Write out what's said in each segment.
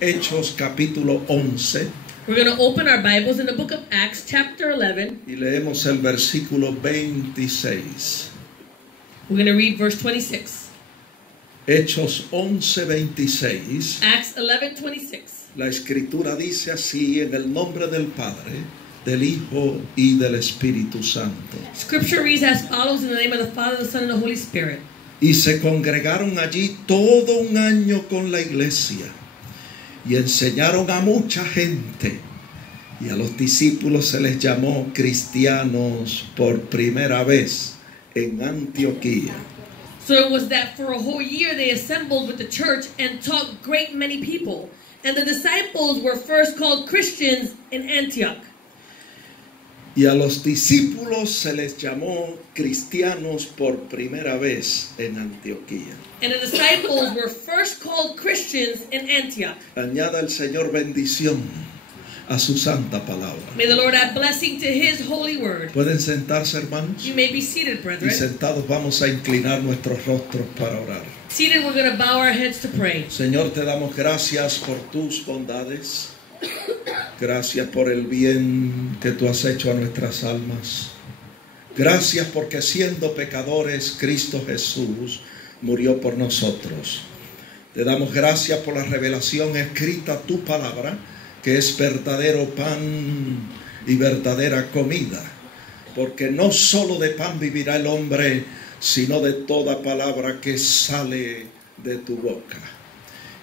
Hechos capítulo 11 We're going to open our Bibles in the book of Acts chapter 11. y leemos el versículo 26. We're going to read verse 26. Hechos 11, 26. Acts 11:26. La escritura dice así: en el nombre del Padre, del Hijo y del Espíritu Santo. Scripture reads as follows: in the name of the Father, the Son, and the Holy Spirit. Y se congregaron allí todo un año con la iglesia y enseñaron a mucha gente, y a los discípulos se les llamó cristianos por primera vez en Antioquía. So it was that for a whole year they assembled with the church and taught great many people. And the disciples were first called Christians in Antioch. Y a los discípulos se les llamó cristianos por primera vez en Antioquía. And the disciples were first called Christians in Antioch. Añada el Señor bendición a su santa palabra. May the Lord add blessing to His holy word. ¿Pueden sentarse, hermanos? You may be seated, Y brethren. sentados vamos a inclinar nuestros rostros para orar. Seated, we're going to bow our heads to pray. Señor, te damos gracias por tus bondades. Gracias por el bien que tú has hecho a nuestras almas. Gracias porque siendo pecadores, Cristo Jesús murió por nosotros. Te damos gracias por la revelación escrita, tu palabra, que es verdadero pan y verdadera comida. Porque no solo de pan vivirá el hombre, sino de toda palabra que sale de tu boca.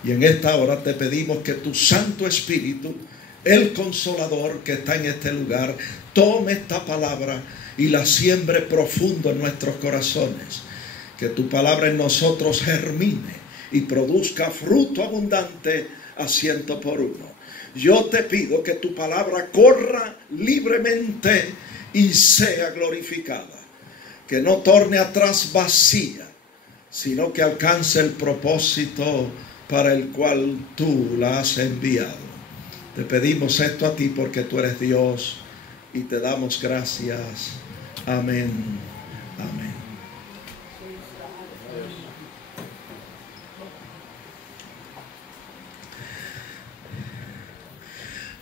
Y en esta hora te pedimos que tu Santo Espíritu, el Consolador que está en este lugar, tome esta palabra y la siembre profundo en nuestros corazones. Que tu palabra en nosotros germine y produzca fruto abundante a 100 por 1. Yo te pido que tu palabra corra libremente y sea glorificada. Que no torne atrás vacía, sino que alcance el propósito para el cual tú la has enviado. Te pedimos esto a ti porque tú eres Dios y te damos gracias. Amén. Amén.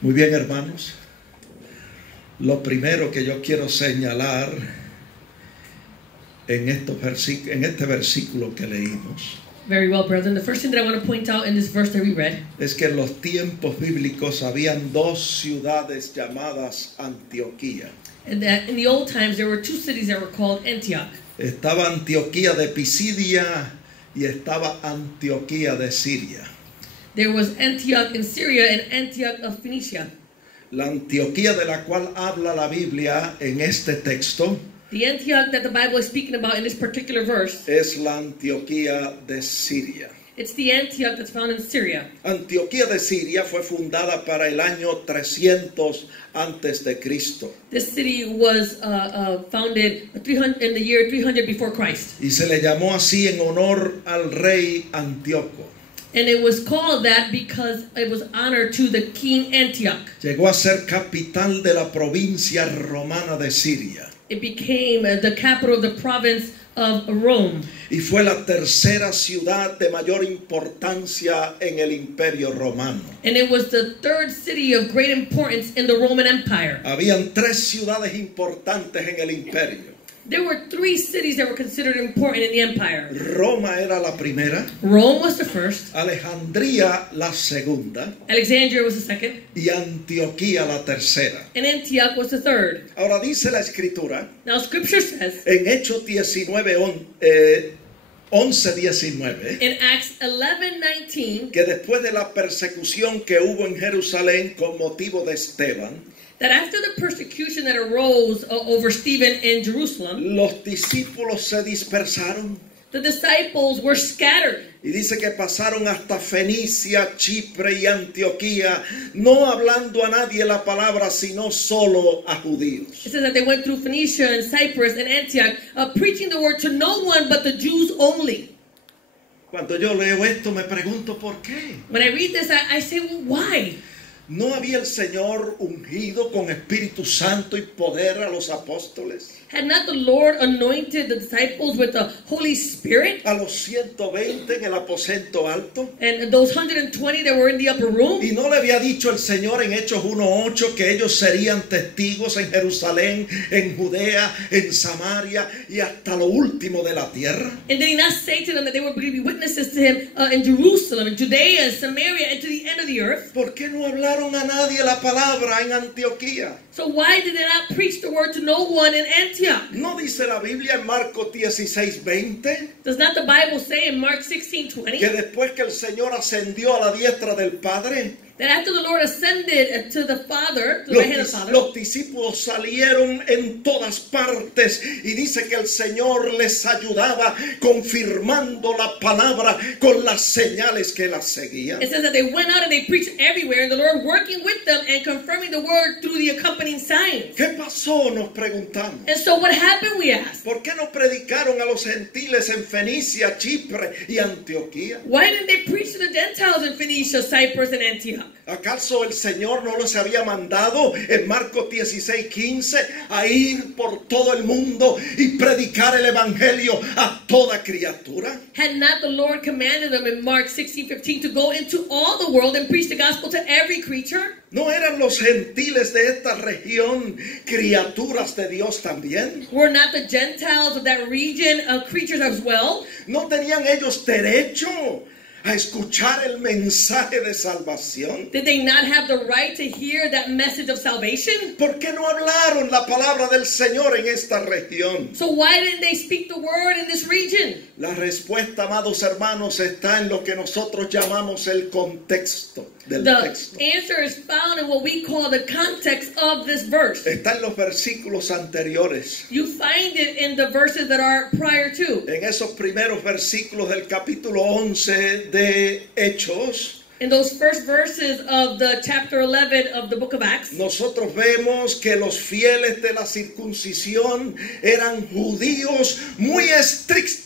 Muy bien, hermanos. Lo primero que yo quiero señalar en este versículo que leímos Very well, brethren. The first thing that I want to point out in this verse that we read es que en los tiempos bíblicos habían dos ciudades llamadas Antioquía. and that in the old times there were two cities that were called Antioch. Estaba Antioquía de Pisidia y estaba Antioquía de Siria. There was Antioch in Syria and Antioch of Phoenicia. La Antioquía de la cual habla la Biblia en este texto The Antioch that the Bible is speaking about in this particular verse, es la Antioquía de Siria. it's the Antioch that's found in Syria. Antioquía de Siria fue fundada para el año 300 antes de Cristo This city was founded in the year 300 before Christ. y se le llamó así en honor al rey Antíoco. And it was called that because it was honor to the king Antioch. Llegó a ser capital de la provincia romana de Siria It became the capital of the province of Rome. y fue la tercera ciudad de mayor importancia en el Imperio Romano. And it was the third city of great importance in the Roman Empire. Habían tres ciudades importantes en el imperio. There were three cities that were considered important in the empire. Roma era la primera, Rome was the first, Alejandría la segunda Alexandria was the second, y Antioquía la tercera. and Antioch was the third. Ahora dice la escritura Now scripture says en Hechos 11:19 in Acts 11:19 que después de la persecución que hubo en Jerusalén con motivo de Esteban, that after the persecution that arose over Stephen in Jerusalem, los discípulos se dispersaron the disciples were scattered. y dice que pasaron hasta Fenicia, Chipre y Antioquía, no hablando a nadie la palabra, sino solo a judíos. It says that they went through Phoenicia and Cyprus and Antioch, preaching the word to no one but the Jews only. Cuando yo leo esto me pregunto por qué. When I read this, I say, well, why? ¿No había el Señor ungido con Espíritu Santo y poder a los apóstoles? Had not the Lord anointed the disciples with the Holy Spirit? A los 120 en el aposento alto. And those 120 that were in the upper room? ¿Y no le había dicho el Señor en Hechos 1:8 que ellos serían testigos en Jerusalén, en Judea, en Samaria y hasta lo último de la tierra? And did he not say to them that they were going to be witnesses to him in Jerusalem, in Judea, Samaria, and to the end of the earth? ¿Por qué no hablaron a nadie la palabra en Antioquía? So why did they not preach the word to no one in Antioch? ¿No dice la Biblia en Marcos 16:20 Does not the Bible say in Mark 16:20 que después que el Señor ascendió a la diestra del Padre, that after the Lord ascended to the Father, to the right hand of the Father, los discípulos salieron en todas partes y dice que el Señor les ayudaba confirmando la palabra con las señales que las seguían? it says that they went out and they preached everywhere, and the Lord working with them and confirming the word through the accompanying signs. ¿Qué pasó? Nos preguntamos. And so what happened, we asked? ¿Por qué no predicaron a los gentiles en Fenicia, Chipre y Antioquía? Why didn't they preach to the Gentiles in Phoenicia, Cyprus, and Antioch? ¿Acaso el Señor no los había mandado en Marcos 16:15 a ir por todo el mundo y predicar el evangelio a toda criatura? Had not the Lord commanded them in Mark 16:15 to go into all the world and preach the gospel to every creature? ¿No eran los gentiles de esta región criaturas de Dios también? Were not the Gentiles of that region creatures as well? ¿No tenían ellos derecho a escuchar el mensaje de salvación? Did they not have the right to hear that message of salvation? ¿Por qué no hablaron la palabra del Señor en esta región? So why didn't they speak the word in this region? La respuesta, amados hermanos, está en lo que nosotros llamamos el contexto del The texto. answer is found in what we call the context of this verse. Está en los versículos anteriores. You find it in the verses that are prior to. En esos primeros versículos del capítulo 11 de Hechos, In those first verses of the chapter 11 of the book of Acts, nosotros vemos que los fieles de la circuncisión eran judíos muy estrictos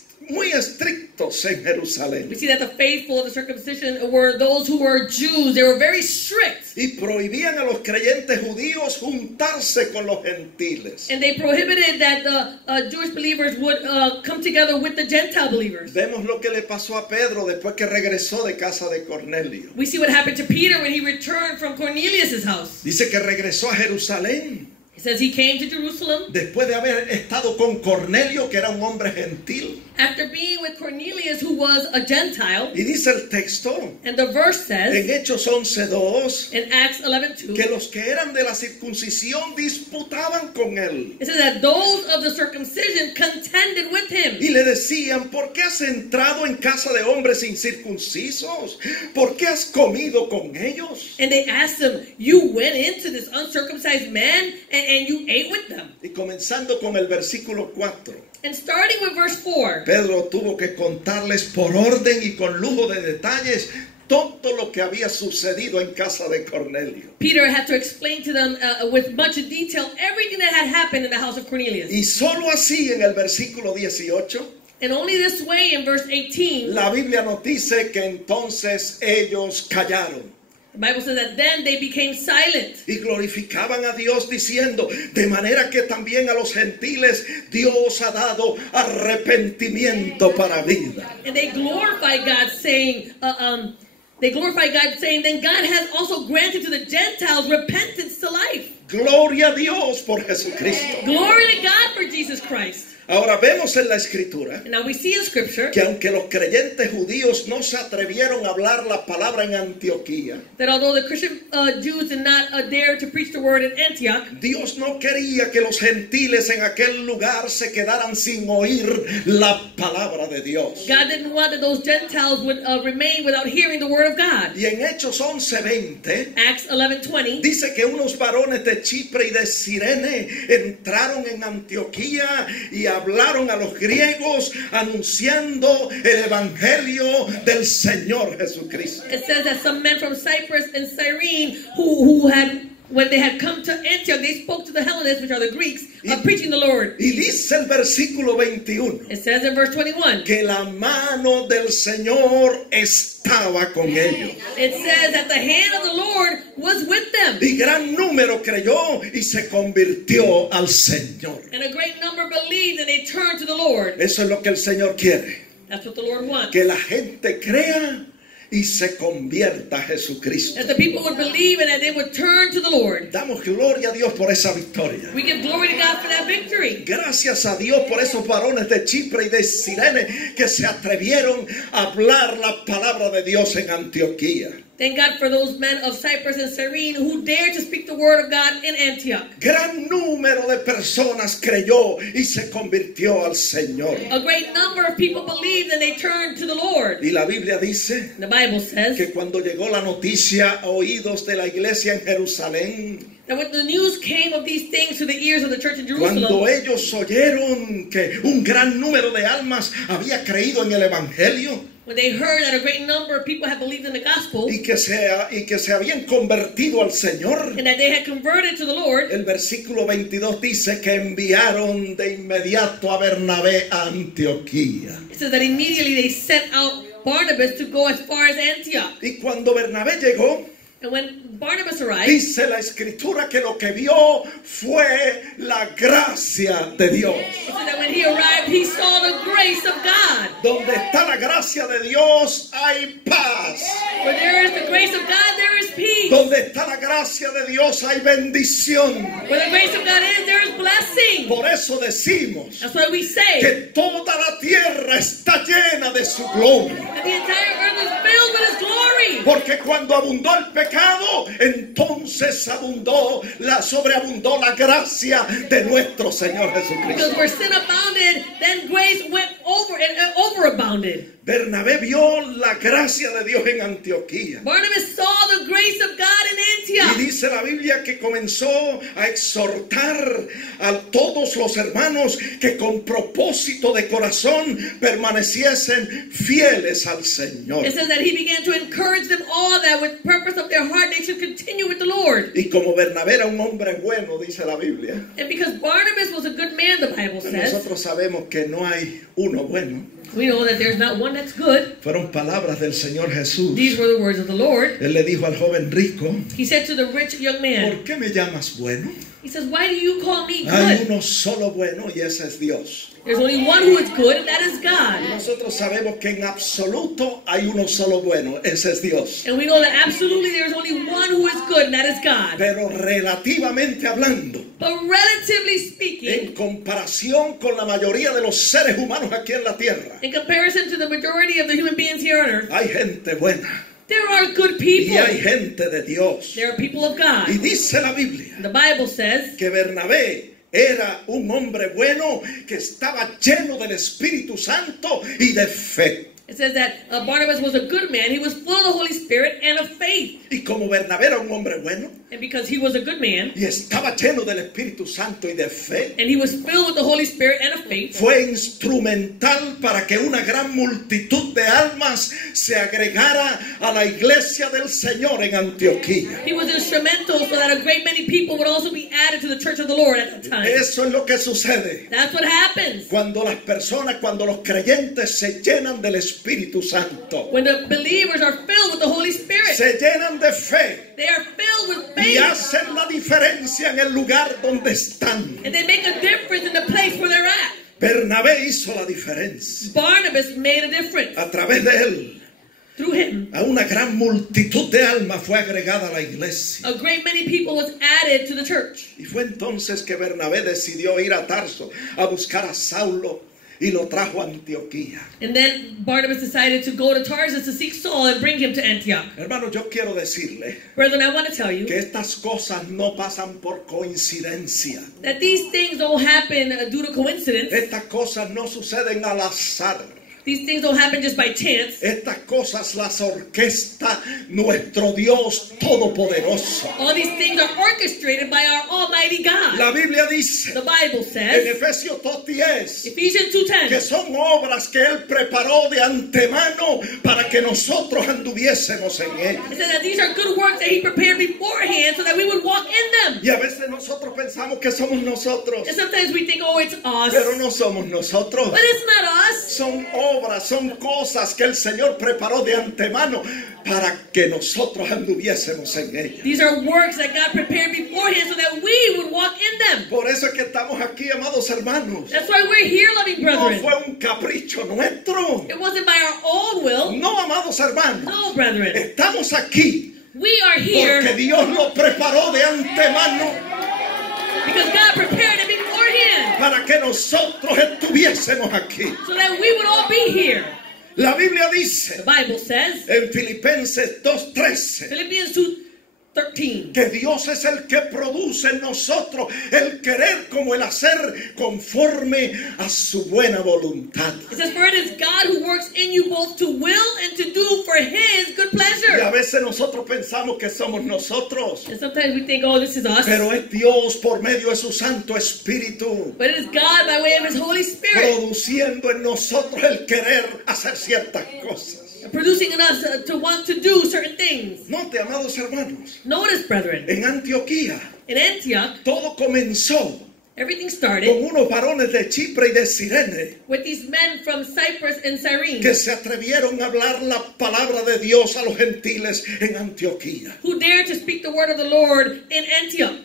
en Jerusalén. we see that the faithful of the circumcision were those who were Jews. They were very strict. Y prohibían a los creyentes judíos juntarse con los gentiles. And they prohibited that the Jewish believers would come together with the Gentile believers. Vemos lo que le pasó a Pedro después que regresó de casa de Cornelio. We see what happened to Peter when he returned from Cornelius' house. Dice que regresó a Jerusalén It says he came to Jerusalem después de haber estado con Cornelio, que era un hombre gentil. after being with Cornelius, who was a Gentile. Y dice el texto And the verse en says Hechos 11:2 in Acts 11:2, que los que eran de la circuncisión disputaban con él it says that those of the circumcision contended with him. y le decían: ¿por qué has entrado en casa de hombres incircuncisos? ¿Por qué has comido con ellos? And they asked him, you went into this uncircumcised man and you ate with them. Y comenzando con el versículo 4, And starting with verse 4, Pedro tuvo que contarles por orden y con lujo de detalles todo lo que había sucedido en casa de Cornelio. Peter had to explain to them with much detail everything that had happened in the house of Cornelius. Y solo así en el versículo 18, And only this way in verse 18, la Biblia nos dice que entonces ellos callaron. the Bible says that then they became silent. Y glorificaban a Dios diciendo: de manera que también a los gentiles Dios ha dado arrepentimiento para vida. And they glorified God saying, then God has also granted to the Gentiles repentance to life. Gloria a Dios por Jesucristo. Glory to God for Jesus Christ. Ahora vemos en la Escritura And now we see in Scripture que aunque los creyentes judíos no se atrevieron a hablar la palabra en Antioquía, that although the Christian Jews did not dare to preach the word in Antioch, Dios no quería que los gentiles en aquel lugar se quedaran sin oír la palabra de Dios. God didn't want that those Gentiles would remain without hearing the word of God. Y en Hechos 11:20 Acts 11:20 dice que unos varones de Chipre y de Cirene entraron en Antioquía y hablaron a los griegos anunciando el evangelio del Señor Jesucristo. it says that some men from Cyprus and Cyrene who had when they had come to Antioch, they spoke to the Hellenists, which are the Greeks, of preaching the Lord. Y dice el versículo 21 It says in verse 21, que la mano del Señor estaba con ellos. it says that the hand of the Lord was with them. Y gran número creyó y se convirtió al Señor. And a great number believed and they turned to the Lord. Eso es lo que el Señor quiere. That's what the Lord wants. Que la gente crea y se convierta a Jesucristo. That the people would believe and that they would turn to the Lord. Damos gloria a Dios por esa victoria. We give glory to God for that victory. Gracias a Dios por esos varones de Chipre y de Cirene que se atrevieron a hablar la palabra de Dios en Antioquía. Thank God for those men of Cyprus and Cyrene who dared to speak the word of God in Antioch. Gran número de personas creyó y se convirtió al Señor. A great number of people believed and they turned to the Lord. Y la Biblia dice The Bible says que cuando llegó la noticia a oídos de la iglesia en Jerusalén, that when the news came of these things to the ears of the church in cuando Jerusalem, ellos oyeron que un gran número de almas había creído en el Evangelio when they heard that a great number of people had believed in the gospel y que se habían convertido al Señor, and that they had converted to the Lord, el versículo 22 dice que enviaron de inmediato a Bernabé a Antioquía. it says that immediately they sent out Barnabas to go as far as Antioch. Y cuando Bernabé llegó, And when Barnabas arrived, dice la escritura que lo que vio fue la gracia de Dios. it says that when he arrived, he saw the grace of God. Donde está la gracia de Dios hay paz. Where there is the grace of God, there is peace. Donde está la gracia de Dios hay bendición. Where the grace of God is, there is blessing. Por eso decimos That's why we say que toda la tierra está llena de su gloria. that the entire earth is filled with his glory. Porque cuando abundó el pecado, entonces sobreabundó la gracia de nuestro Señor Jesucristo. Because where sin abounded, then grace went over and overabounded. Bernabé vio la gracia de Dios en Antioquía. Barnabas saw the grace of God in Y Antioch. dice la Biblia que comenzó a exhortar a todos los hermanos que con propósito de corazón permaneciesen fieles al Señor. It says that he began to encourage them all that with purpose of their heart they should continue with the Lord. Y como Bernabé era un hombre bueno, dice la Biblia, And because Barnabas was a good man, the Bible says, nosotros sabemos que no hay uno bueno. we know that there's not one that's good. Fueron palabras del Señor Jesús. These were the words of the Lord. Él le dijo al joven rico, He said to the rich young man, ¿por qué me llamas bueno? he says, why do you call me Hay good? uno solo bueno y ese es Dios. There's only one who is good, and that is God. Nosotros sabemos que en absoluto hay uno solo bueno, ese es Dios. And we know that absolutely there's only one who is good, and that is God. Pero relativamente hablando, But relatively speaking, en comparación con la mayoría de los seres humanos aquí en la tierra, in comparison to the majority of the human beings here on earth, hay gente buena there are good y people. hay gente de Dios. There are people of God. Y dice la Biblia The Bible says que Bernabé era un hombre bueno que estaba lleno del Espíritu Santo y de fe. It says that Barnabas was a good man. He was full of the Holy Spirit and of faith. Y como Bernabé era un hombre bueno And because he was a good man, y estaba lleno del Espíritu Santo y de fe, and he was filled with the Holy Spirit and of faith, fue instrumental para que una gran multitud de almas se agregara a la iglesia del Señor en Antioquía. he was instrumental so that a great many people would also be added to the church of the Lord at that time. Eso es lo que sucede That's what happens. cuando los creyentes se llenan del Espíritu Santo, When the believers are filled with the Holy Spirit, se llenan de fe they are filled with y faith, hacen la diferencia en el lugar donde están. and they make a difference in the place where they're at. Bernabé hizo la diferencia. Barnabas made a difference. A través de él, Through him, a una gran multitud de almas fue agregada a la iglesia. a great many people was added to the church. Y fue entonces que Bernabé decidió ir a Tarso a buscar a Saulo y lo trajo a Antioquía. And then Barnabas decided to go to Tarsus to seek Saul and bring him to Antioch. Hermano, yo quiero decirle Brethren, I want to tell you que estas cosas no pasan por coincidencia. that these things don't happen due to coincidence. Estas cosas no suceden al azar. These things don't happen just by chance. Estas cosas las orquesta nuestro Dios Todopoderoso. All these things are orchestrated by our Almighty God. La Biblia dice The Bible en says, Efesios 2:10 Ephesians que 2:10, son obras que Él preparó de antemano para que nosotros anduviésemos en ellas. it says that these are good works that He prepared beforehand so that we would walk in them. Y a veces nosotros pensamos que somos nosotros, And sometimes we think, oh, it's us. pero no somos nosotros. But it's not us. Son obras, son cosas que el Señor preparó de antemano para que nosotros anduviésemos en ellas. These are works that God prepared beforehand so that we would walk in them. Por eso es que estamos aquí, amados hermanos. That's why we're here, loving No brethren. fue un capricho nuestro. It wasn't by our own will. No, amados hermanos. No, brethren. Estamos aquí We are here porque Dios lo preparó de antemano because God prepared it beforehand para que nosotros estuviésemos aquí. so that we would all be here. La Biblia The dice Bible says, en Filipenses 2:13 Philippians 2:13, que Dios es el que produce en nosotros el querer como el hacer conforme a su buena voluntad. it says, for it is God who works in you both to will and to do for His good Y a pleasure. veces nosotros pensamos que somos nosotros, And sometimes we think, oh, this is us. pero es Dios por medio de su Santo Espíritu But it is God by way of His Holy Spirit produciendo en nosotros el querer hacer ciertas cosas. producing in us to want to do certain things. Note, amados hermanos, Notice, brethren, en Antioquía in Antioch, todo comenzó everything con started unos varones de Chipre y de Cirene with these men from Cyprus and Cyrene que se atrevieron a hablar la palabra de Dios a los gentiles en Antioquía. who dared to speak the word of the Lord in Antioch.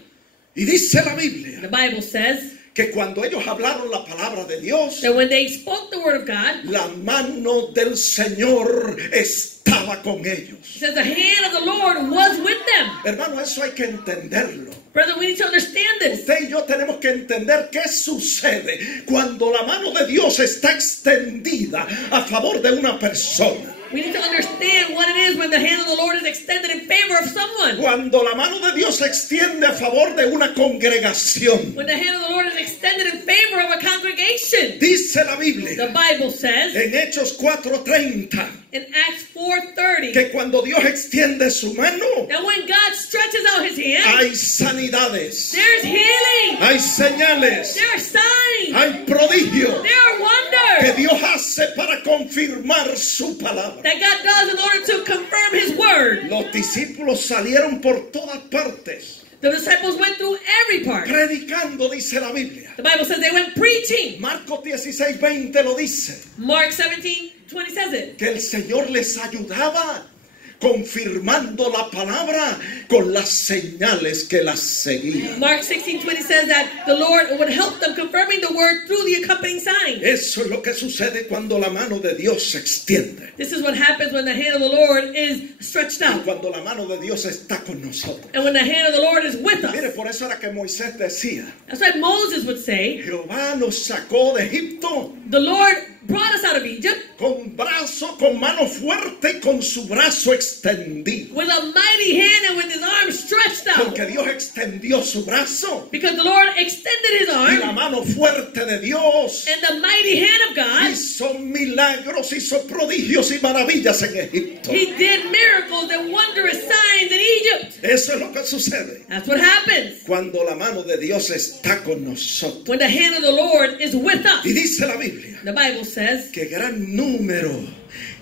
Y dice la Biblia The Bible says que cuando ellos hablaron la palabra de Dios, that when they spoke the word of God, la mano del Señor estaba con ellos. it says the hand of the Lord was with them. Hermano, eso hay que entenderlo. Brother, we need to understand this. Usted y yo tenemos que entender qué sucede cuando la mano de Dios está extendida a favor de una persona. We need to understand what it is when the hand of the Lord is extended in favor of someone. Cuando la mano de Dios se extiende a favor de una congregación. When the hand of the Lord is extended in favor of a congregation. Dice la Biblia The Bible says en Hechos 4:30 in Acts 4:30 que cuando Dios extiende su mano, that when God stretches out His hand, hay sanidades, there's healing, hay señales, there are signs, hay prodigios there are que wonders Dios hace para confirmar su palabra. that God does in order to confirm His word. Los discípulos salieron por todas partes The disciples went through every part. predicando, dice la Biblia. The Bible says they went preaching. Marcos 16:20 lo dice, Mark 17:20 says it. que el Señor les ayudaba confirmando la palabra con las señales que las seguían. Mark 16:20 says that the Lord would help them confirming the word through the accompanying signs. Eso es lo que sucede cuando la mano de Dios se extiende. This is what happens when the hand of the Lord is stretched Y out cuando la mano de Dios está con nosotros. and when the hand of the Lord is with Mire, us. por eso era que Moisés decía, That's why Moses would say, Jehová nos sacó de Egipto the Lord brought us out of Egypt con mano fuerte y con su brazo extendido. with a mighty hand and with His arm stretched out. Porque Dios extendió su brazo Because the Lord extended His y la arm mano fuerte de Dios and the mighty hand of God, hizo milagros, hizo prodigios y maravillas en Egipto. He did miracles and wondrous signs in Egypt. Eso es lo que sucede That's what happens cuando la mano de Dios está con nosotros. when the hand of the Lord is with us. Y dice la Biblia The Bible says que gran número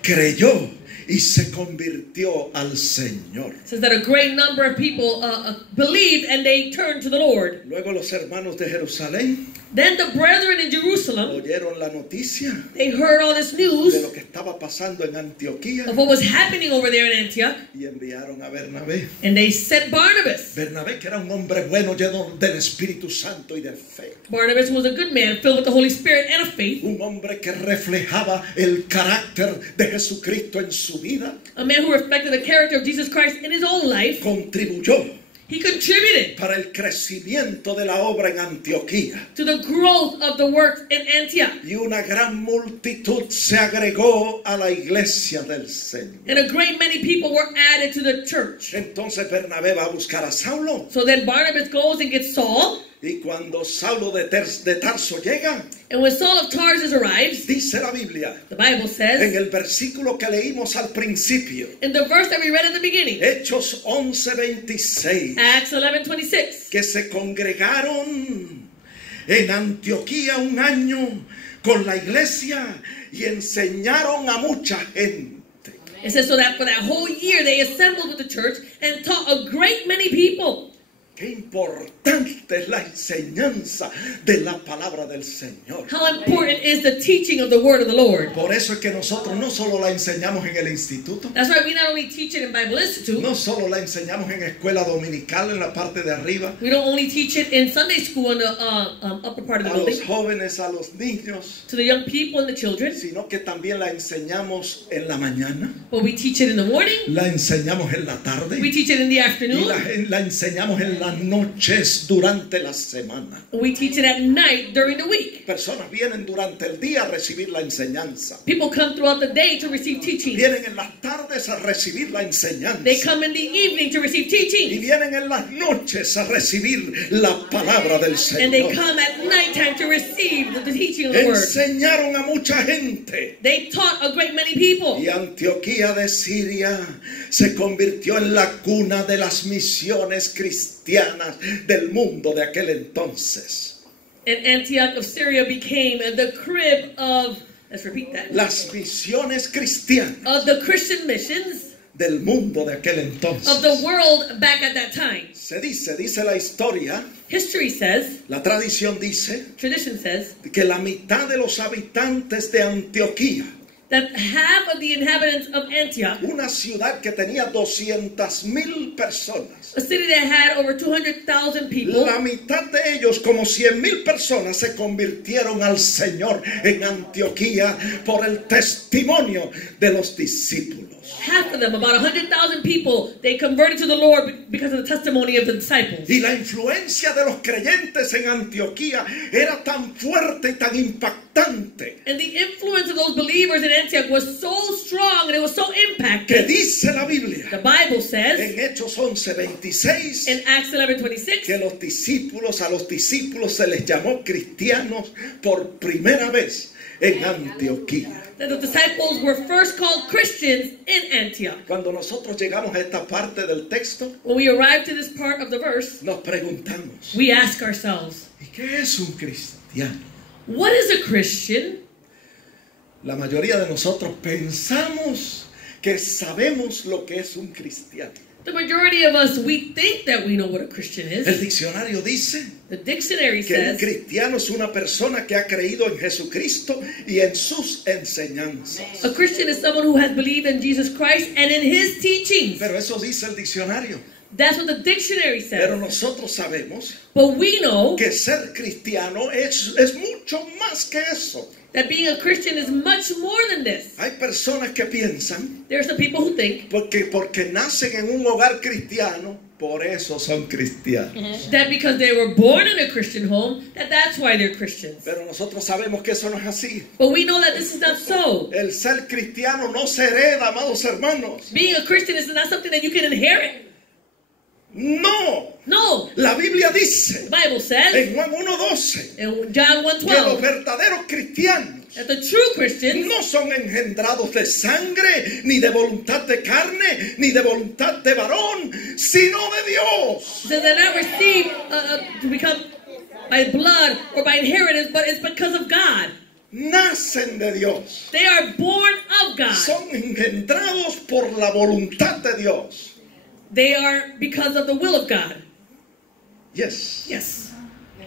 creyó y se convirtió al Señor. says that a great number of people believed and they turned to the Lord. Luego los hermanos de Jerusalén Then the brethren in Jerusalem, oyeron la noticia they heard all this de news lo que estaba pasando en Antioquía of what was happening over there in Antioch, y enviaron a Bernabé. and they sent Barnabas. Bernabé, que era un hombre bueno, lleno del Espíritu Santo y de fe. Barnabas was a good man, filled with the Holy Spirit and of faith, Un hombre que reflejaba el carácter de Jesucristo en su vida. a man who reflected the character of Jesus Christ in his own life. Contribuyó He contributed para el crecimiento de la obra en Antioquía. to the growth of the work in Antioch. Y una gran multitud se agregó a la iglesia del Señor. And a great many people were added to the church. Entonces Bernabé va a buscar a Saulo. So then Barnabas goes and gets Saul. Y cuando Saulo de Tarso llega, And when Saul of Tarsus arrives, dice la Biblia, the Bible en says, el versículo que leímos al principio, in the verse that we read at the beginning, Hechos 11:26, Acts 11:26, que se congregaron en Antioquía un año con la iglesia y enseñaron a mucha gente. it says, so that for that whole year they assembled with the church and taught a great many people. Qué importante es la enseñanza de la palabra del Señor. How important is the teaching of the word of the Lord? Por eso es que nosotros no solo la enseñamos en el instituto, That's why we not only teach it in Bible Institute, no solo la enseñamos en escuela dominical en la parte de arriba, we don't only teach it in Sunday school in the upper part of the a los building, jóvenes, a los niños, to the young people and the children, sino que también la enseñamos en la mañana, but we teach it in the morning, la enseñamos en la tarde we teach it in the y afternoon, la enseñamos en las noches durante la semana. we teach it at night during the week. Personas vienen durante el día a recibir la enseñanza. People come throughout the day to receive teaching. Vienen en las tardes a recibir la enseñanza. They come in the evening to receive Y teaching. vienen en las noches a recibir la palabra del And they Señor. come at nighttime to receive the teaching of the word. Enseñaron a mucha gente. They taught a great many people. Y Antioquía de Siria se convirtió en la cuna de las misiones cristianas del mundo de aquel entonces. And Antioch of Syria became the crib of, let's repeat that, Las misiones cristianas of the Christian missions del mundo de aquel entonces. of the world back at that time. Se dice la historia, History says, la tradición dice, tradition says, que la mitad de los habitantes de Antioquía, that half of the inhabitants of Antioch, una ciudad que tenía 200,000 personas, a city that had over 200,000 people, la mitad de ellos, como 100,000 personas, se convirtieron al Señor en Antioquía por el testimonio de los discípulos. half of them, about 100,000 people, they converted to the Lord because of the testimony of the disciples. Y la influencia de los creyentes en Antioquía era tan fuerte y tan impactante And the influence of those believers in Antioch was so strong and it was so que impactful. dice la Biblia The Bible says en Hechos 11:26 in Acts 11:26 que a los discípulos se les llamó cristianos por primera vez en Antioquía. that the disciples were first called Christians in Antioch. Cuando nosotros llegamos a esta parte del texto, When we arrive to this part of the verse, nos preguntamos, we ask ourselves, ¿y qué es un cristiano? what is a Christian? La mayoría de nosotros pensamos que sabemos lo que es un cristiano. The majority of us, we think that we know what a Christian El is. diccionario dice The dictionary que un says cristiano es una persona que ha creído en Jesucristo y en sus enseñanzas. a Christian is someone who has believed in Jesus Christ and in his teachings. Pero eso dice el diccionario. That's what the dictionary Pero says. nosotros sabemos But we know que ser cristiano es mucho más que eso. that being a Christian is much more than this. Hay personas que piensan There are some people who think porque nacen en un hogar cristiano, por eso son cristianos. that because they were born in a Christian home, that's why they're Christians. Pero nosotros sabemos que eso no es así. But we know that this is not so. El ser cristiano no se hereda, amados hermanos. Being a Christian is not something that you can inherit. No. No. La Biblia dice The Bible says en Juan 1:12 in John que los 1:12 verdaderos cristianos that the true Christians no son engendrados de sangre, ni de voluntad de carne, ni de voluntad de varón, sino de Dios. says they're not received to become by blood or by inheritance, but it's because of God. Nacen de Dios. They are born of God. Son engendrados por la voluntad de Dios. They are because of the will of God. Yes. Yes.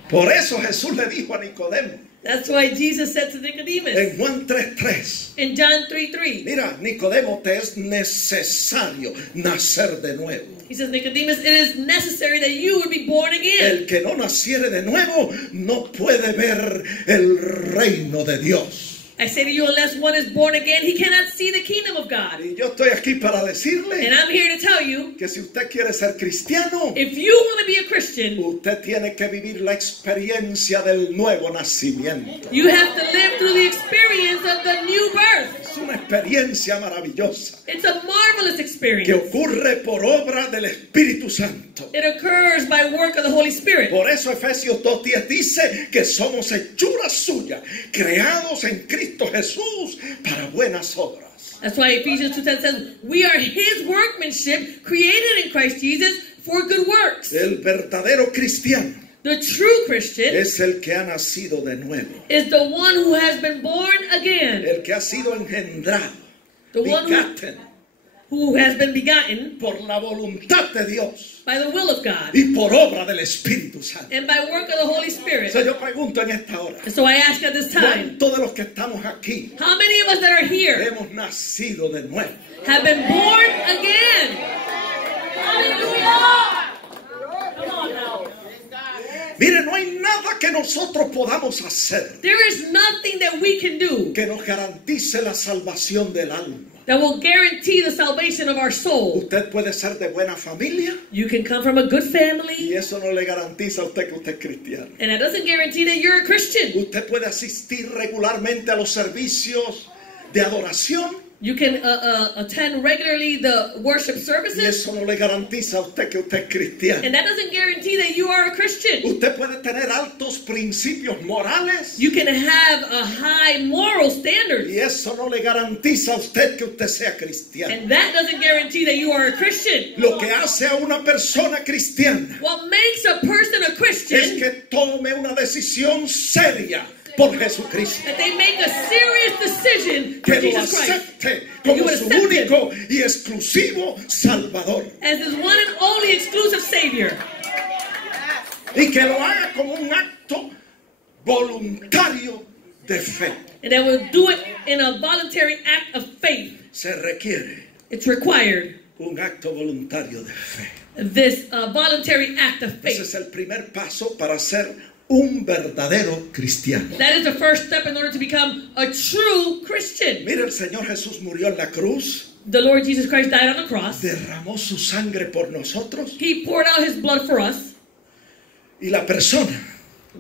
Por eso Jesús le dijo a Nicodemo That's why Jesus said to Nicodemus en Juan 3:3. in John 3:3. Mira, Nicodemo, te es necesario nacer de nuevo. He says, Nicodemus, it is necessary that you would be born again. El que no naciere de nuevo no puede ver el reino de Dios. I say to you, unless one is born again, he cannot see the kingdom of God. Y yo estoy aquí para decirle And I'm here to tell you, que si usted quiere ser cristiano, if you want to be a Christian, usted tiene que vivir la experiencia del nuevo nacimiento. you have to live through the experience of the new birth. Es una experiencia maravillosa It's a marvelous que experience. ocurre por obra del Espíritu Santo. It occurs by work of the Holy Spirit. Por eso Efesios 2:10 dice que somos hechuras suyas, creados en Cristo Jesús para buenas obras. That's why Ephesians 2:10 says, we are his workmanship, created in Christ Jesus for good works. El verdadero cristiano The true Christian es el que ha nacido de nuevo, is the one who has been born again. el que ha sido engendrado, The one begotten who has been begotten por la voluntad de Dios by the will of God y por obra del Espíritu Santo. and by work of the Holy Spirit. Entonces yo pregunto en esta hora, And so I ask at this time, ¿cuántos de los que estamos aquí how many of us that are here hemos nacido de nuevo? have been born again? Hallelujah! Come on now. Mire, no hay nada que nosotros podamos hacer There is nothing that we can do que nos garantice la salvación del alma. that will guarantee the salvation of our soul. Usted puede ser de buena familia You can come from a good y family, eso no le garantiza a usted que usted es cristiano. and that doesn't guarantee that you're a Christian. Usted puede asistir regularmente a los servicios de adoración You can attend regularly the worship y services, eso no le garantiza a usted que usted es cristiano. and that doesn't guarantee that you are a Christian. Usted puede tener altos principios morales You can have a high moral standard, y eso no le garantiza a usted que usted sea cristiano. and that doesn't guarantee that you are a Christian. Lo que hace a una persona cristiana What makes a person a es Christian que tome una decisión seria por Jesucristo, that they make a serious decision for que lo Jesus Christ acepte como su único y exclusivo Salvador as his one and only exclusive Savior, y que lo haga como un acto voluntario de fe. and that will do it in a voluntary act of faith. Se requiere It's required, un acto voluntario de fe. this voluntary act of Ese faith. es el primer paso para ser un verdadero cristiano. That is the first step in order to become a true Christian. Mire, el Señor Jesús murió en la cruz, The Lord Jesus Christ died on the cross. derramó su sangre por nosotros He poured out his blood for us, y la persona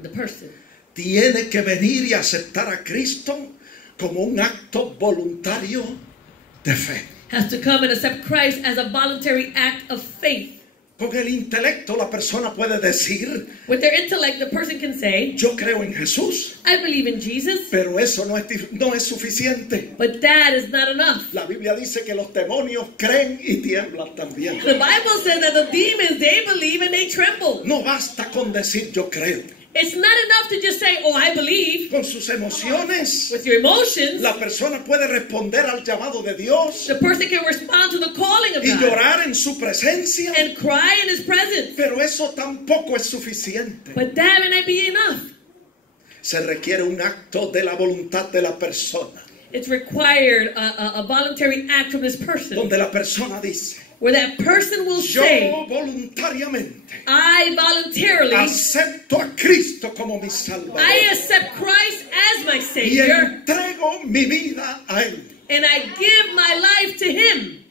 the person. tiene que venir y aceptar a Cristo como un acto voluntario de fe. Has to come and accept Christ as a voluntary act of faith. Con el intelecto la persona puede decir, With their intellect, the person can say, yo creo en Jesús, I believe in Jesus, pero eso no es suficiente. but that is not enough. La Biblia dice que los demonios creen y tiemblan también. The Bible says that the demons, they believe and they tremble. No basta con decir yo creo. It's not enough to just say, oh, I believe. Con sus emociones, With your emotions, la persona puede responder al llamado de Dios the person can respond to the calling of y God llorar en su presencia, and cry in his presence. pero eso tampoco es suficiente. But that may not be enough. Se requiere un acto de la voluntad de la persona, It's required a voluntary act from this person, donde la persona dice, where that person will yo say, voluntariamente I voluntarily, acepto a Cristo como mi Salvador I accept Christ as my y Savior, entrego mi vida a Él. and I give my life to Him.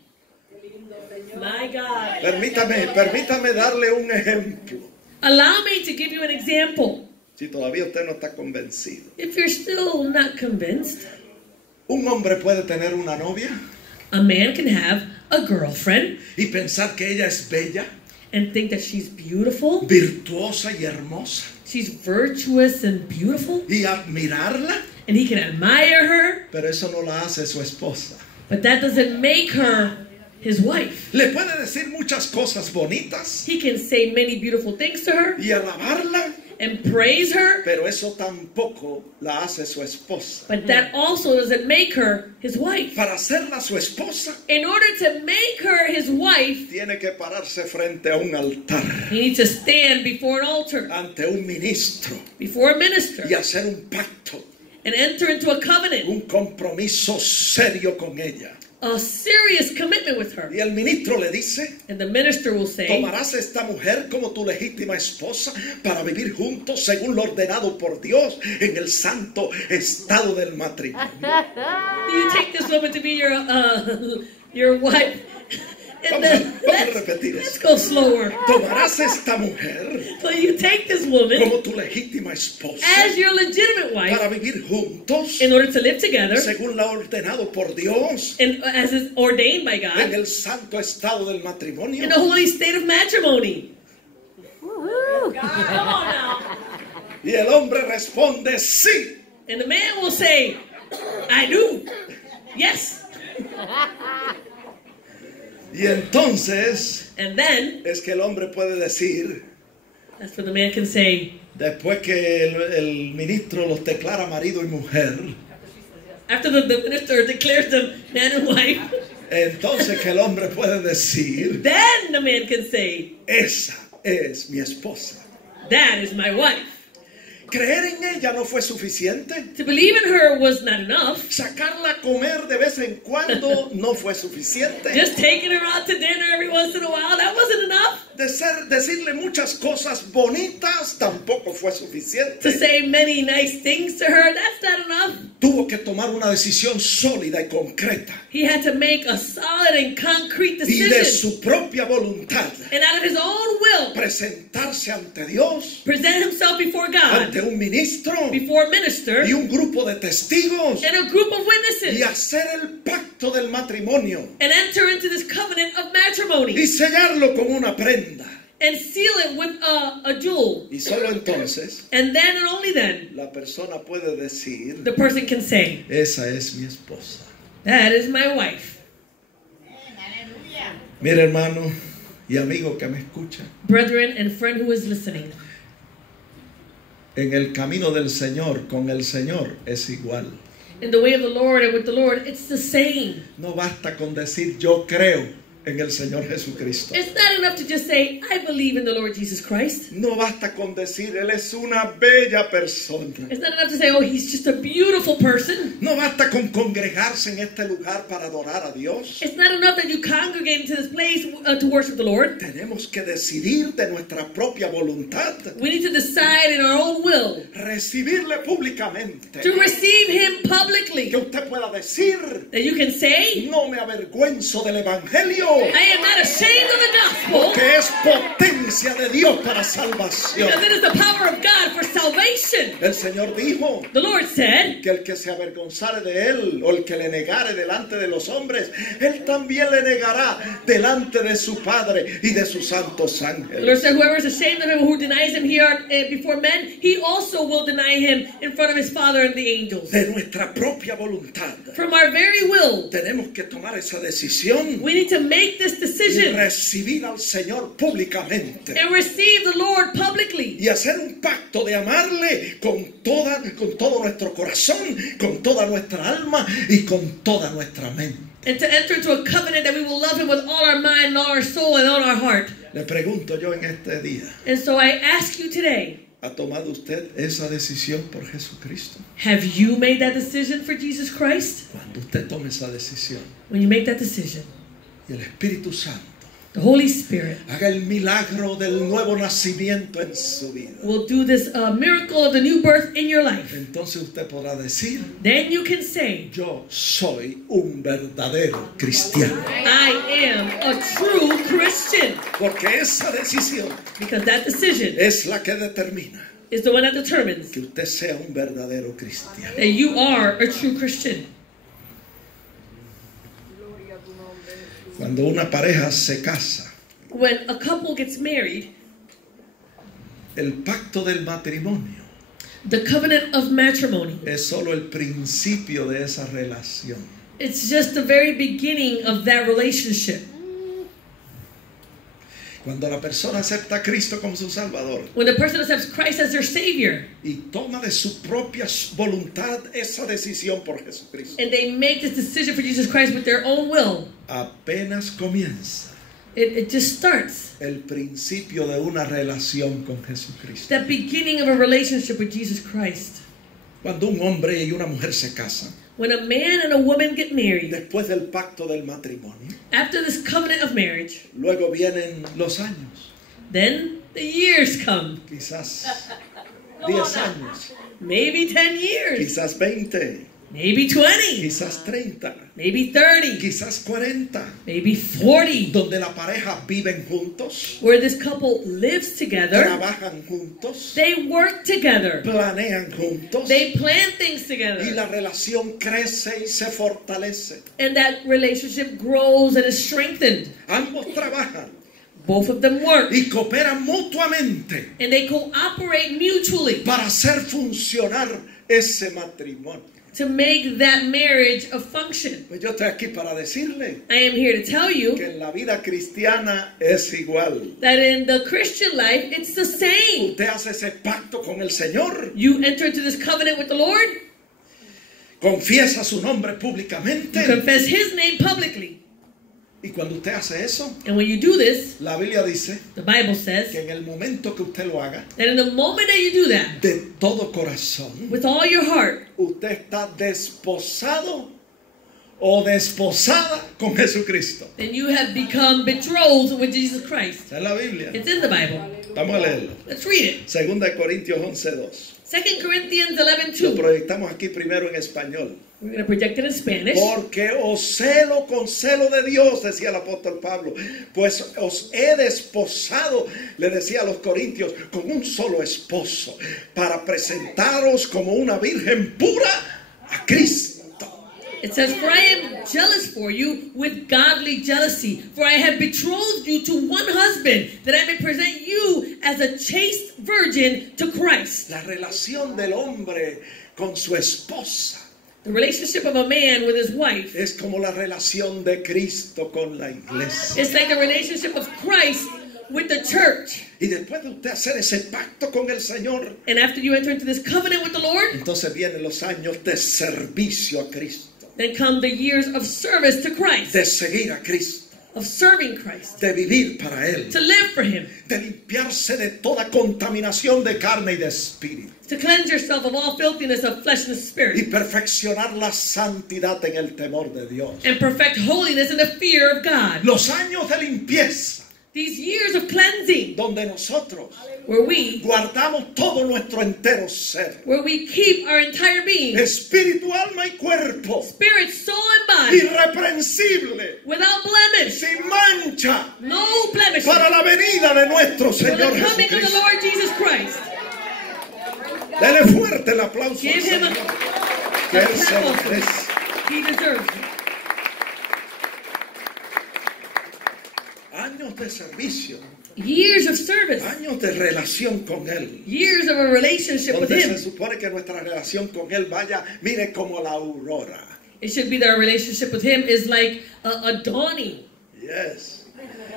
My God. Permítame darle un ejemplo. Allow me to give you an example. Si todavía usted no está convencido. If you're still not convinced, Un hombre puede tener una novia a man can have a girlfriend y pensar que ella es bella, and think that she's beautiful, virtuosa y hermosa, she's virtuous and beautiful, y admirarla, and he can admire her, pero eso no la hace su esposa. but that doesn't make her his wife. Le puede decir muchas cosas bonitas He can say many beautiful things to her y alabarla, and praise her, pero eso tampoco la hace su esposa. but that also doesn't make her his wife. Para hacerla su esposa, In order to make her his wife, tiene que pararse frente a un altar, he needs to stand before an altar, ante un ministro, before a minister, y hacer un pacto, and enter into a covenant, un compromiso serio con ella. a serious commitment with her. Y el ministro le dice, And the minister will say, tomarás a esta mujer como tu legítima esposa para vivir juntos según lo ordenado por Dios en el santo estado del matrimonio. do you take this woman to be your wife? And then Vamos a repetir let's eso. go slower. Tomarás a esta mujer So you take this woman como tu legítima esposa as your legitimate wife para vivir juntos in order to live together según lo ordenado por Dios and as is ordained by en God el santo estado del matrimonio. in the holy state of matrimony. Woohoo! Come on now. Y el hombre responde sí. And the man will say, I do. Yes. Y entonces And then es que el hombre puede decir, that's when the man can say, después que el ministro los declara marido y mujer, after the minister declares them man and wife, entonces que el hombre puede decir, then the man can say, esa es mi esposa. that is my wife. Creer en ella no fue suficiente. To believe in her was not enough. Sacarla a comer de vez en cuando no fue suficiente. Just taking her out to dinner every once in a while, that wasn't enough. Decirle muchas cosas bonitas tampoco fue To suficiente. say many nice things to her, that's not enough. Tuvo que tomar una decisión sólida y concreta. He had to make a solid and concrete Y de decision. su propia voluntad And out of his own will, presentarse ante Dios, present himself before God, ante un ministro before a minister, y un grupo de testigos and a group of y witnesses, hacer el pacto del matrimonio and enter into this covenant of y matrimony, sellarlo con una prenda. and seal it with a jewel. Y solo entonces And then and only then, la persona puede decir, the person can say, esa es mi esposa. that is my wife. Mira, hermano y amigo que me escucha, Brethren and friend who is listening, en el camino del Señor, con el Señor es igual. in the way of the Lord and with the Lord, it's the same. No basta con decir yo creo en el Señor Jesucristo. It's not enough to just say, I believe in the Lord Jesus Christ. No basta con decir él es una bella persona. It's not enough to say, oh, he's just a beautiful person. No basta con congregarse en este lugar para adorar a Dios. It's not enough that you congregate into this place to worship the Lord. Tenemos que decidir de nuestra propia voluntad, We need to decide in our own will recibirle públicamente. to receive him publicly. Que usted pueda decir, That you can say, no me avergüenzo del Evangelio, I am not ashamed of the gospel que es potencia de Dios para salvación. because it is the power of God for salvation. El Señor dijo The Lord said, que el que se avergonzare de él o el que le negare delante de los hombres, él también le negará delante de su Padre y de sus santos the Lord ángeles. said, whoever is ashamed of him who denies him here before men, he also will deny him in front of his Father and the angels. De nuestra propia voluntad From our very will, tenemos que tomar esa decisión we need to make this y decision recibir al Señor públicamente and receive the Lord publicly. y hacer un pacto de amarle con todo nuestro corazón, con toda nuestra alma y con toda nuestra mente. And to enter into a covenant that we will love him with all our mind, and all our soul, and all our heart. Le pregunto yo en este día, And so I ask you today, ¿ha tomado usted esa decisión por Jesucristo? have you made that decision for Jesus Christ? Cuando usted tome esa decisión When you make that decision, y el Espíritu Santo the Holy Spirit haga el milagro del nuevo nacimiento en su vida, will do this miracle of the new birth in your life. entonces usted podrá decir, Then you can say, yo soy un verdadero cristiano. I am a true Christian. Porque esa decisión Because that decision es la que determina is the one that determines que usted sea un verdadero cristiano. that you are a true Christian. Cuando una pareja se casa, When a couple gets married, el pacto del matrimonio the covenant of matrimony, es solo el principio de esa relación. it's just the very beginning of that relationship. Cuando la persona acepta a Cristo como su Salvador When the person accepts Christ as their Savior y toma de su propia voluntad esa decisión por Jesucristo, and they make this decision for Jesus Christ with their own will, apenas comienza it just starts. el principio de una relación con Jesucristo. That beginning of a relationship with Jesus Christ. Cuando un hombre y una mujer se casan, When a man and a woman get married, después del pacto del matrimonio, after this covenant of marriage, luego vienen los años, then the years come. quizás 10 años, Maybe 10 years, quizás 20, maybe 20, quizás 30, maybe 30, quizás 40, maybe 40, donde la pareja viven juntos, where this couple lives together, trabajan juntos, they work together, planean juntos they plan things y together, la relación crece y se fortalece. and that relationship grows and is strengthened. Ambos trabajan Both of them work, y cooperan mutuamente and they cooperate mutually para hacer funcionar ese matrimonio. to make that marriage a function. Pues yo estoy aquí para decirle I am here to tell you que en la vida cristiana es igual. that in the Christian life, it's the same. Usted hace ese pacto con el Señor, You enter into this covenant with the Lord, confiesa su nombre you públicamente confess His name publicly. y cuando usted hace eso, And when you do this, la Biblia dice the Bible says que en el momento que usted lo haga, that in the moment that you do that, de todo corazón, with all your heart, usted está desposado o desposada con Jesucristo. then you have become betrothed with Jesus Christ. Está en la Biblia. It's in the Bible. Vamos a leerlo. Let's read it. 2 de Corintios 11:2. 2 Corinthians Lo 11:2. proyectamos aquí primero en español. We're going to project it in Spanish. Porque os celo con celo de Dios, decía el apóstol Pablo, pues os he desposado, le decía a los corintios, con un solo esposo, para presentaros como una virgen pura a Cristo. It says, "For I am jealous for you with godly jealousy, for I have betrothed you to one husband, that I may present you as a chaste virgin to Christ." La relación del hombre con su esposa The relationship of a man with his wife es como la relación de Cristo con la iglesia. is like the relationship of Christ with the church. Y después de usted hacer ese pacto con el Señor, And after you enter into this covenant with the Lord, entonces vienen los años de servicio a Cristo, then come the years of service to Christ, de seguir a Cristo, of serving Christ, de vivir para Él, to live for Him, de limpiarse de toda contaminación de carne y de espíritu to cleanse yourself of all filthiness of flesh and y spirit, perfeccionar la santidad en el temor de Dios. and perfect holiness in the fear of God. Los años de limpieza, These years of cleansing, donde nosotros where we guardamos todo nuestro entero ser, keep our entire being, espíritu, alma y cuerpo, spirit, soul, and body, irreprensible, without blemish, sin mancha, no blemish, para la venida de nuestro for Señor the coming of the Jesucristo. Lord Jesus Christ. Dele fuerte el aplauso al Give Him a Señor, que Él se lo clap offering. merece. He deserves it. Años de servicio, Years of service, años de relación con Él, years of a relationship with donde se Him. supone que nuestra relación con Él vaya, mire, como la aurora. It should be that our relationship with Him is like a dawning. Yes.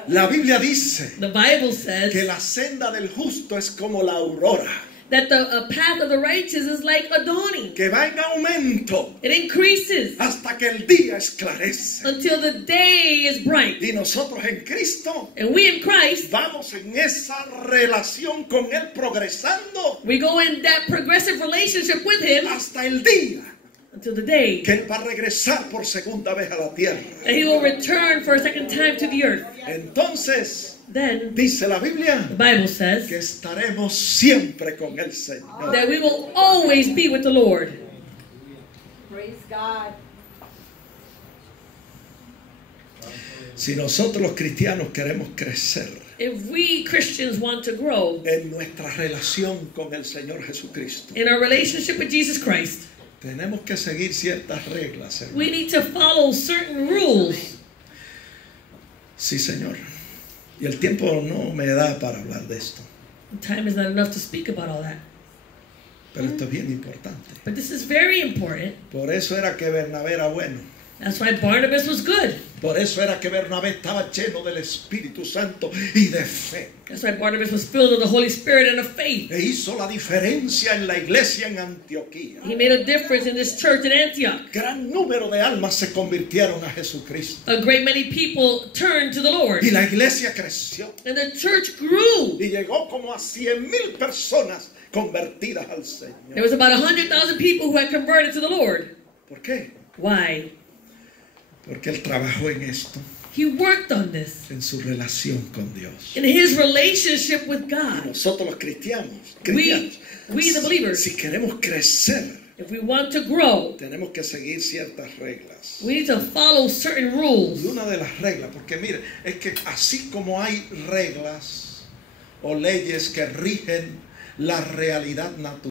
La Biblia dice The Bible que says la senda del justo es como la aurora, that the path of the righteous is like a dawning. que va en aumento It increases hasta que el día esclarece. until the day is bright. Y nosotros en Cristo And we in Christ, vamos en esa relación con Él progresando we go in that progressive relationship with Him hasta el día until the day que Él va a regresar por segunda vez a la tierra. that He will return for a second time to the earth. Entonces, Then dice la Biblia the Bible says que estaremos siempre con el Señor. that we will always be with the Lord. Praise God. Si nosotros los cristianos queremos crecer If we Christians want to grow en nuestra relación con el Señor Jesucristo, in our relationship with Jesus Christ, tenemos que seguir ciertas reglas, hermano. we need to follow certain rules. Sí, Señor. Y el tiempo no me da para hablar de esto, Time is not enough to speak about all that. pero esto es bien importante. But this is very important. Por eso era que Bernabé era bueno. That's why Barnabas was good. Por eso era que Bernabé estaba lleno del Espíritu Santo y de fe. That's why Barnabas was filled with the Holy Spirit and of faith. E hizo la diferencia en la iglesia en Antioquía. He made a difference in this church in Antioch. Gran número de almas se convirtieron a Jesucristo. A great many people turned to the Lord. Y la iglesia creció. And the church grew. Y llegó como a 100,000 personas convertidas al Señor. There was about 100,000 people who had converted to the Lord. ¿Por qué? Why? Porque Él trabajó en esto, He worked on this en su relación con Dios. in his relationship with Y God. nosotros los cristianos, We the believers, si queremos crecer, if we want to grow, tenemos que seguir ciertas reglas. we need to follow certain Y rules. una de las reglas, porque mire, es que así como hay reglas o leyes que rigen la realidad natural,